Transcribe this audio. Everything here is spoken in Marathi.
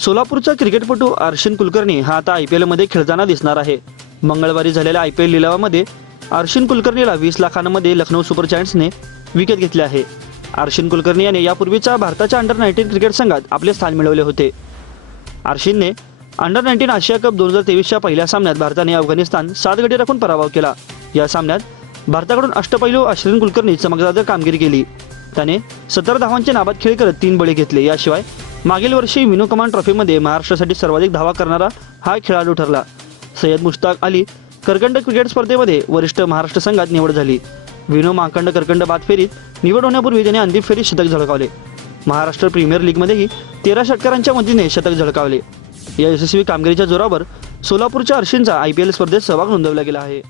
सोलापूरचा क्रिकेटपटू अर्शिन कुलकर्णी हा आता आय पी एलमध्ये खेळताना दिसणार आहे. मंगळवारी झालेल्या आय पी एल लिलावामध्ये अर्शिन कुलकर्णीला वीस लाखांमध्ये लखनौ सुपर जायंट्सने विकेट घेतले आहे. अर्शिन कुलकर्णी याने यापूर्वीच्या भारताच्या अंडर नाईन्टीन क्रिकेट संघात आपले स्थान मिळवले होते. आर्शिनने अंडर नाईन्टीन आशिया कप दोन हजार तेवीसच्या पहिल्या सामन्यात भारताने अफगाणिस्तान सात गडी राखून पराभव केला. या सामन्यात भारताकडून अष्टपैलू अश्विन कुलकर्णी चमकदार कामगिरी केली. त्याने सतरा धावांचे नाबाद खेळ करत तीन बळी घेतले. याशिवाय मागील वर्षी विनो कमांड ट्रॉफीमध्ये महाराष्ट्रासाठी सर्वाधिक धावा करणारा हा खेळाडू ठरला. सय्यद मुश्ताक अली करकंड क्रिकेट स्पर्धेमध्ये वरिष्ठ महाराष्ट्र संघात निवड झाली. विनो माकंड करकंड बाद फेरीत निवड होण्यापूर्वी त्याने अंतिम फेरीत शतक झळकावले. महाराष्ट्र प्रीमियर लीगमध्येही तेरा षटकारांच्या मदतीने शतक झळकावले. या यशस्वी कामगिरीच्या जोरावर सोलापूरच्या अर्शींचा आय पी एल स्पर्धेत सहभाग नोंदवला गेला आहे.